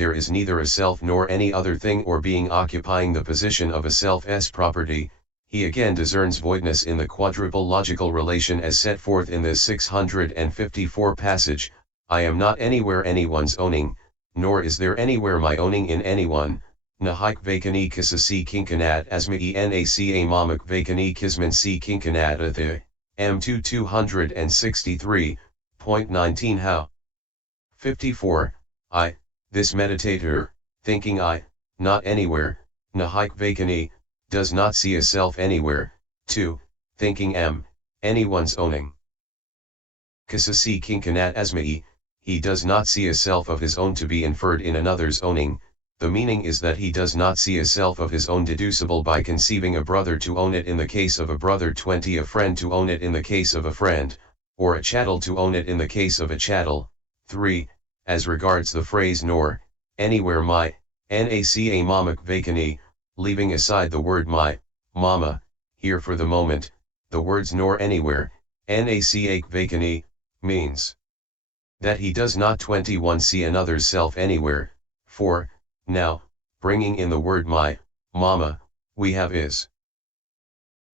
there is neither a self nor any other thing or being occupying the position of a self's property, he again discerns voidness in the quadruple logical relation as set forth in the 654 passage, I am not anywhere anyone's owning, nor is there anywhere my owning in anyone. Nahaí kvacani kassaci kincanat asmií naoamoli kvacani kisminci kincanat atthi, M2 263.19 How? 54, I, this meditator, thinking I, not anywhere, nahaí kvacani, does not see a self anywhere. 2, thinking M, anyone's owning. Kassaci kincanat asmií, he does not see a self of his own to be inferred in another's owning. The meaning is that he does not see a self of his own deducible by conceiving a brother to own it in the case of a brother, 20 a friend to own it in the case of a friend, or a chattel to own it in the case of a chattel. 3, as regards the phrase nor, anywhere my, naoamoli kvacani, leaving aside the word my, mama, here for the moment, the words nor anywhere, naca kvacani, means that he does not 21 see another's self anywhere. 4, now, bringing in the word my, mama, we have is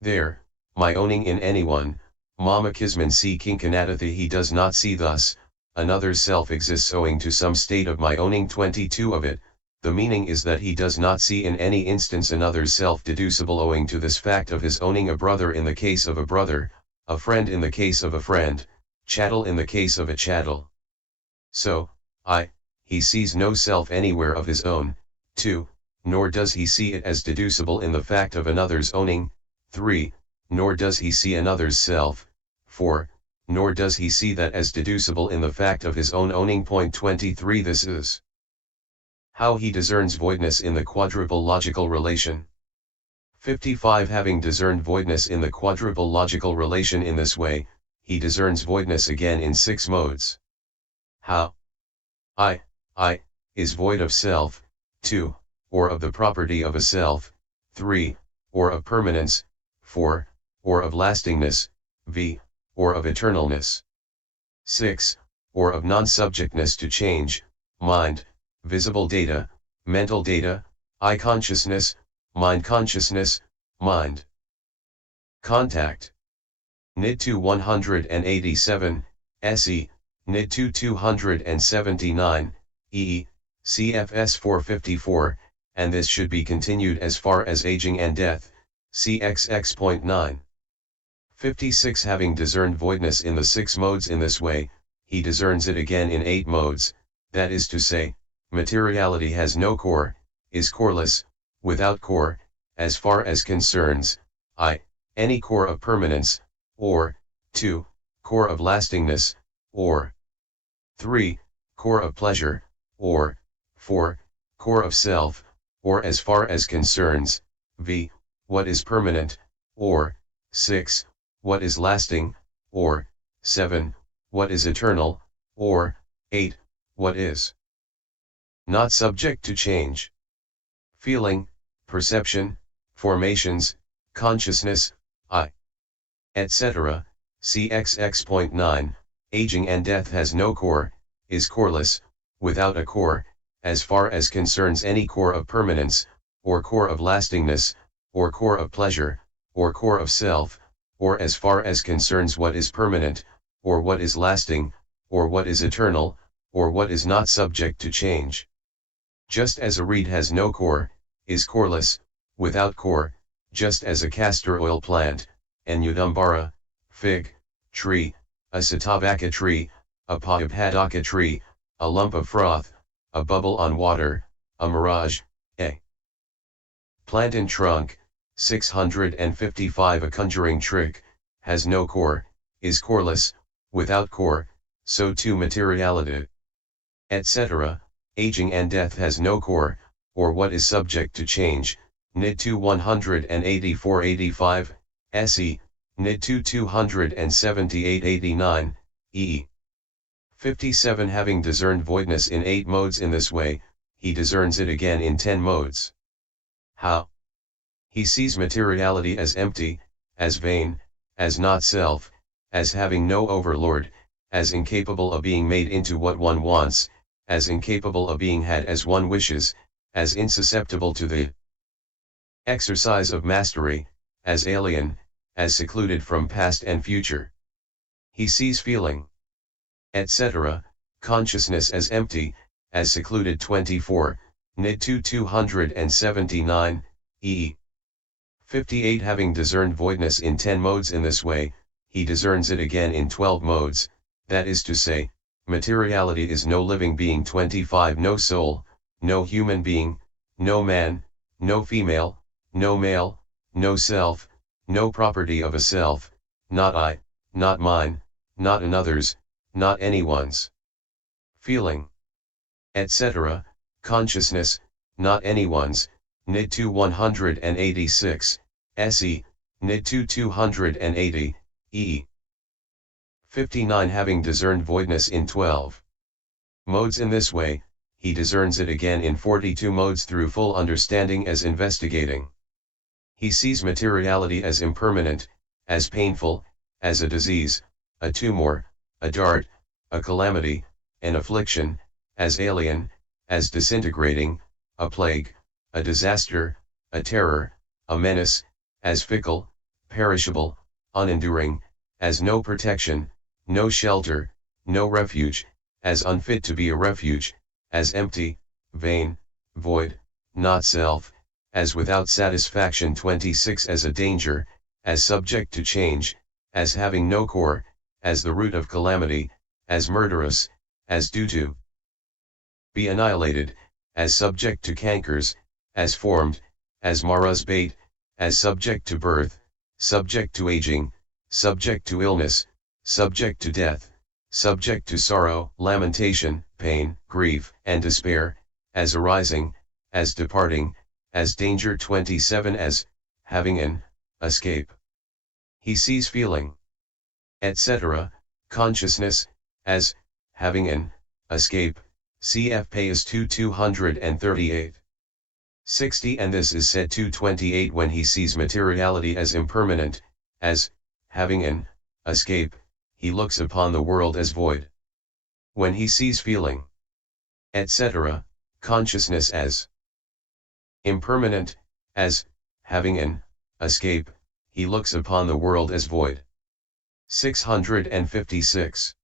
there, my owning in anyone, mama kisminci kincanat atthi, he does not see thus, another's self exists owing to some state of my owning. 22 of it, the meaning is that he does not see in any instance another's self deducible owing to this fact of his owning a brother in the case of a brother, a friend in the case of a friend, chattel in the case of a chattel. So, he sees no self anywhere of his own. 2, nor does he see it as deducible in the fact of another's owning. 3, nor does he see another's self. 4, nor does he see that as deducible in the fact of his own owning. 23 This is how he discerns voidness in the quadruple logical relation. 55 Having discerned voidness in the quadruple logical relation in this way, he discerns voidness again in 6 modes. How? I, is void of self. 2, or of the property of a self. 3, or of permanence. 4, or of lastingness. V, or of eternalness. 6, or of non-subjectness to change, mind, visible data, mental data, eye consciousness, mind consciousness, mind. Contact. Nid 2 187, SE, Nid 2 279, EE, CFS 454, and this should be continued as far as aging and death, CXX.9. 56 Having discerned voidness in the 6 modes in this way, he discerns it again in 8 modes, that is to say, materiality has no core, is coreless, without core, as far as concerns, I, any core of permanence, or, 2, core of lastingness, or 3, core of pleasure, or 4, core of self, or as far as concerns, v, what is permanent, or 6, what is lasting, or 7, what is eternal, or 8, what is not subject to change. Feeling, perception, formations, consciousness, I, etc. CXX.9, aging and death has no core, is coreless, without a core, as far as concerns any core of permanence, or core of lastingness, or core of pleasure, or core of self, or as far as concerns what is permanent, or what is lasting, or what is eternal, or what is not subject to change. Just as a reed has no core, is coreless, without core, just as a castor oil plant, an udumbara, fig, tree, a satavaka tree, a payapadaka tree, a lump of froth, a bubble on water, a mirage, a plant in trunk, 655 a conjuring trick, has no core, is coreless, without core, so too materiality, etc. Aging and death has no core, or what is subject to change, Nid 2 184-85, SE, Nid 2 278-89, EE. 57 Having discerned voidness in 8 modes in this way, he discerns it again in 10 modes. How? He sees materiality as empty, as vain, as not self, as having no overlord, as incapable of being made into what one wants, as incapable of being had as one wishes, as insusceptible to the exercise of mastery, as alien, as secluded from past and future. He sees feeling, etc., consciousness as empty, as secluded. 24, Nid 279, e. 58. Having discerned voidness in 10 modes in this way, he discerns it again in 12 modes, that is to say, materiality is no living being. 25. No soul, no human being, no man, no female, no male, no self, no property of a self, not I, not mine, not another's, not anyone's. Feeling, etc., consciousness, not anyone's. Nid 2 186, se, Nid 2 280, e. 59. Having discerned voidness in 12 modes in this way, he discerns it again in 42 modes through full understanding as investigating. He sees materiality as impermanent, as painful, as a disease, a tumor, a dart, a calamity, an affliction, as alien, as disintegrating, a plague, a disaster, a terror, a menace, as fickle, perishable, unenduring, as no protection, no shelter, no refuge, as unfit to be a refuge, as empty, vain, void, not self, as without satisfaction. 26. As a danger, as subject to change, as having no core, as the root of calamity, as murderous, as due to be annihilated, as subject to cankers, as formed, as Mara's bait, as subject to birth, subject to aging, subject to illness, subject to death, subject to sorrow, lamentation, pain, grief, and despair, as arising, as departing, as danger. 27. As having an escape. He sees feeling, etc., consciousness, as having an escape, cf. Pais 2 238. 60. And this is said 228 when he sees materiality as impermanent, as having an escape, he looks upon the world as void. When he sees feeling, etc., consciousness as impermanent, as having an escape, he looks upon the world as void. 656.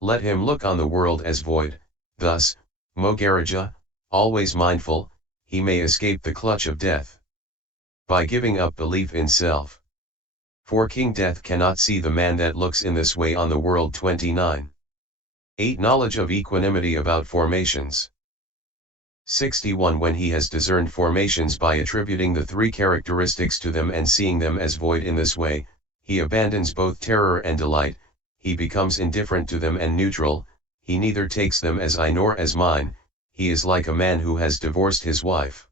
Let him look on the world as void, thus, Mogaraja, always mindful, he may escape the clutch of death. By giving up belief in self. For King Death cannot see the man that looks in this way on the world. 29. 8. Knowledge of equanimity about formations. 61. When he has discerned formations by attributing the three characteristics to them and seeing them as void in this way, he abandons both terror and delight, he becomes indifferent to them and neutral, he neither takes them as I nor as mine, he is like a man who has divorced his wife.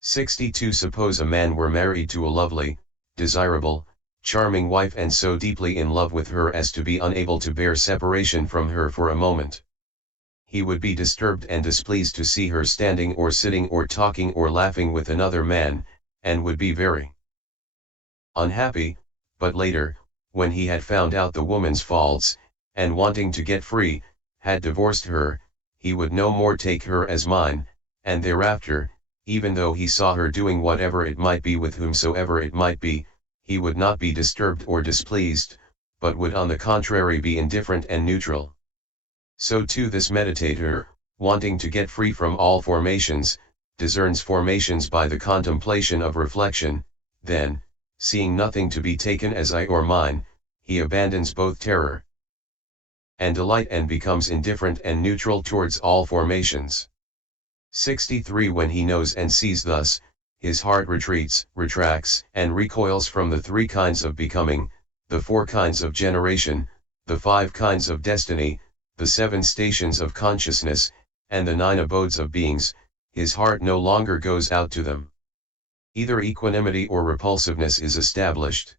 62. Suppose a man were married to a lovely, desirable, charming wife and so deeply in love with her as to be unable to bear separation from her for a moment. He would be disturbed and displeased to see her standing or sitting or talking or laughing with another man, and would be very unhappy, but later, when he had found out the woman's faults, and wanting to get free, had divorced her, he would no more take her as mine, and thereafter, even though he saw her doing whatever it might be with whomsoever it might be, he would not be disturbed or displeased, but would on the contrary be indifferent and neutral. So too this meditator, wanting to get free from all formations, discerns formations by the contemplation of reflection, then, seeing nothing to be taken as I or mine, he abandons both terror and delight and becomes indifferent and neutral towards all formations. 63. When he knows and sees thus, his heart retreats, retracts, and recoils from the three kinds of becoming, the four kinds of generation, the 5 kinds of destiny, the 7 stations of consciousness, and the 9 abodes of beings, his heart no longer goes out to them. Either equanimity or repulsiveness is established.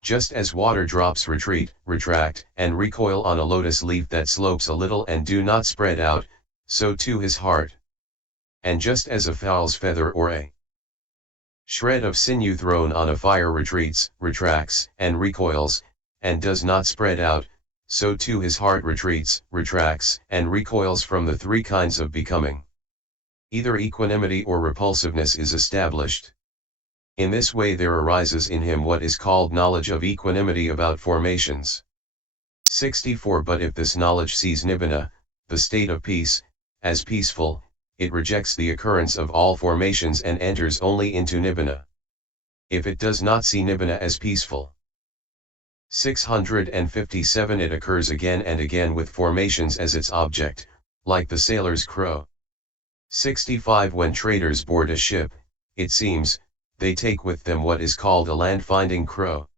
Just as water drops retreat, retract, and recoil on a lotus leaf that slopes a little and do not spread out, so too his heart. And just as a fowl's feather or a shred of sinew thrown on a fire retreats, retracts, and recoils, and does not spread out, so too his heart retreats, retracts, and recoils from the three kinds of becoming. Either equanimity or repulsiveness is established. In this way there arises in him what is called knowledge of equanimity about formations. 64 But if this knowledge sees nibbana, the state of peace, as peaceful, it rejects the occurrence of all formations and enters only into nibbana. If it does not see nibbana as peaceful. 657 It occurs again and again with formations as its object, like the sailor's crow. 65 When traders board a ship, it seems, they take with them what is called a land-finding crow.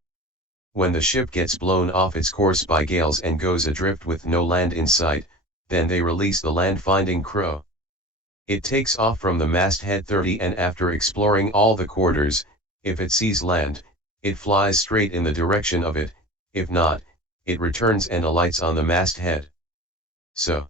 When the ship gets blown off its course by gales and goes adrift with no land in sight, then they release the land-finding crow. It takes off from the masthead 30 and after exploring all the quarters, if it sees land, it flies straight in the direction of it, if not, it returns and alights on the masthead. So.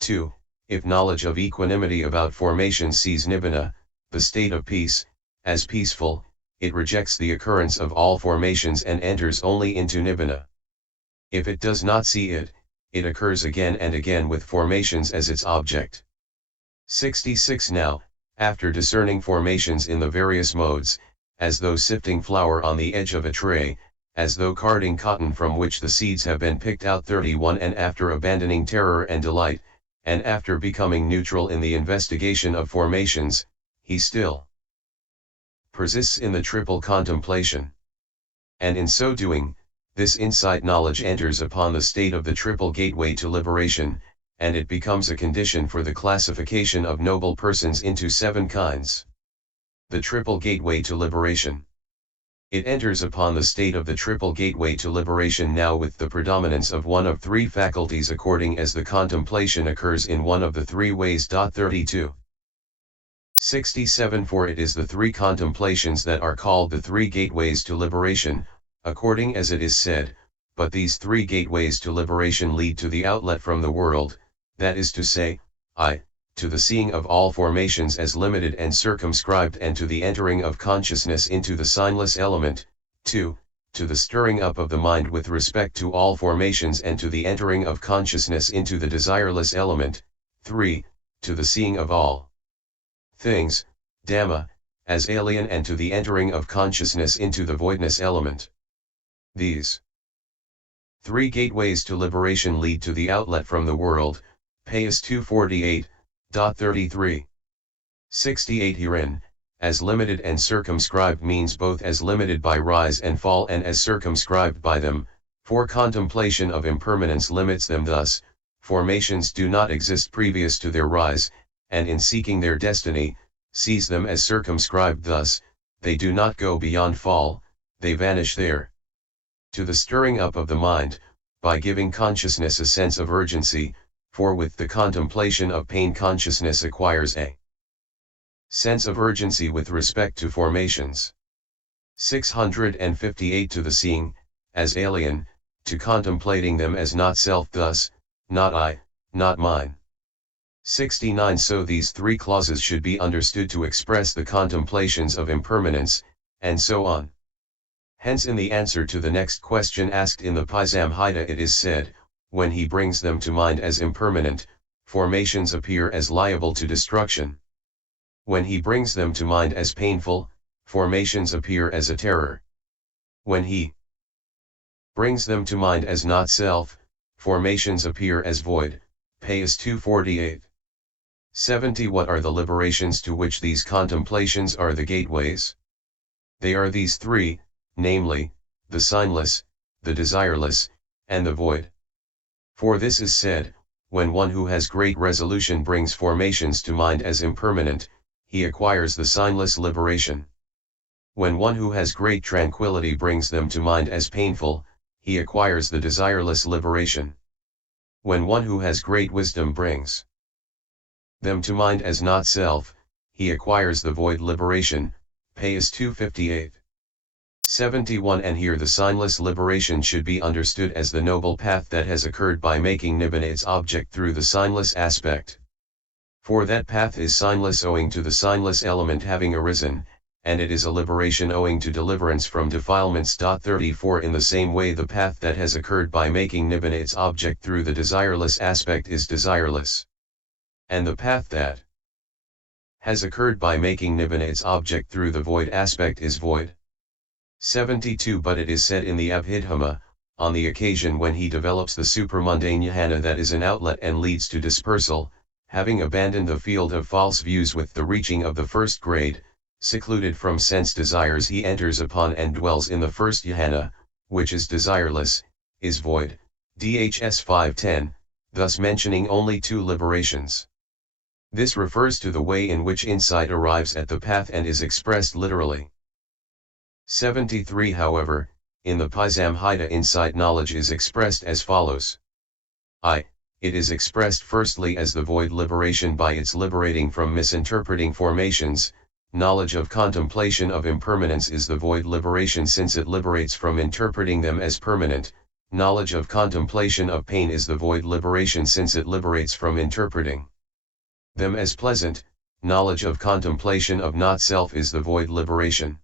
2. If knowledge of equanimity about formation sees nibbana, the state of peace, as peaceful, it rejects the occurrence of all formations and enters only into nibbana. If it does not see it, it occurs again and again with formations as its object. 66 Now, after discerning formations in the various modes, as though sifting flour on the edge of a tray, as though carding cotton from which the seeds have been picked out 31 And after abandoning terror and delight, and after becoming neutral in the investigation of formations, he still persists in the triple contemplation. And in so doing, this insight knowledge enters upon the state of the triple gateway to liberation, and it becomes a condition for the classification of noble persons into 7 kinds. The triple gateway to liberation. It enters upon the state of the triple gateway to liberation now with the predominance of one of 3 faculties according as the contemplation occurs in one of the 3 ways. 32. 67 For it is the 3 contemplations that are called the 3 gateways to liberation, according as it is said, but these 3 gateways to liberation lead to the outlet from the world, that is to say, to the seeing of all formations as limited and circumscribed and to the entering of consciousness into the signless element, 2, to the stirring up of the mind with respect to all formations and to the entering of consciousness into the desireless element, 3, to the seeing of all things, Dhamma, as alien and to the entering of consciousness into the voidness element. These 3 gateways to liberation lead to the outlet from the world, Payas 248. 33. 68 Herein, as limited and circumscribed means both as limited by rise and fall and as circumscribed by them, for contemplation of impermanence limits them thus, formations do not exist previous to their rise, and in seeking their destiny, sees them as circumscribed thus, they do not go beyond fall, they vanish there. To the stirring up of the mind, by giving consciousness a sense of urgency, for with the contemplation of pain consciousness acquires a sense of urgency with respect to formations. 658 To the seeing, as alien, to contemplating them as not self thus, not I, not mine. 69 So these 3 clauses should be understood to express the contemplations of impermanence, and so on. Hence in the answer to the next question asked in the Pisamhita it is said, when he brings them to mind as impermanent, formations appear as liable to destruction. When he brings them to mind as painful, formations appear as a terror. When he brings them to mind as not self, formations appear as void. Payas 248. 70 What are the liberations to which these contemplations are the gateways? They are these 3, namely, the signless, the desireless, and the void. For this is said, when one who has great resolution brings formations to mind as impermanent, he acquires the signless liberation. When one who has great tranquility brings them to mind as painful, he acquires the desireless liberation. When one who has great wisdom brings them to mind as not self, he acquires the void liberation. Payas 258. 71 And here the signless liberation should be understood as the noble path that has occurred by making nibbana its object through the signless aspect. For that path is signless owing to the signless element having arisen, and it is a liberation owing to deliverance from defilements. 34 In the same way the path that has occurred by making nibbana its object through the desireless aspect is desireless. And the path that has occurred by making nibbana its object through the void aspect is void. 72 But it is said in the Abhidhamma, on the occasion when he develops the supramundane jhana that is an outlet and leads to dispersal, having abandoned the field of false views with the reaching of the first grade, secluded from sense desires he enters upon and dwells in the first jhana, which is desireless, is void. Dhs 510, thus mentioning only 2 liberations. This refers to the way in which insight arrives at the path and is expressed literally. 73 However, in the Pisamhita insight knowledge is expressed as follows. It is expressed firstly as the void liberation by its liberating from misinterpreting formations. Knowledge of contemplation of impermanence is the void liberation since it liberates from interpreting them as permanent. Knowledge of contemplation of pain is the void liberation since it liberates from interpreting them as pleasant. Knowledge of contemplation of not self is the void liberation.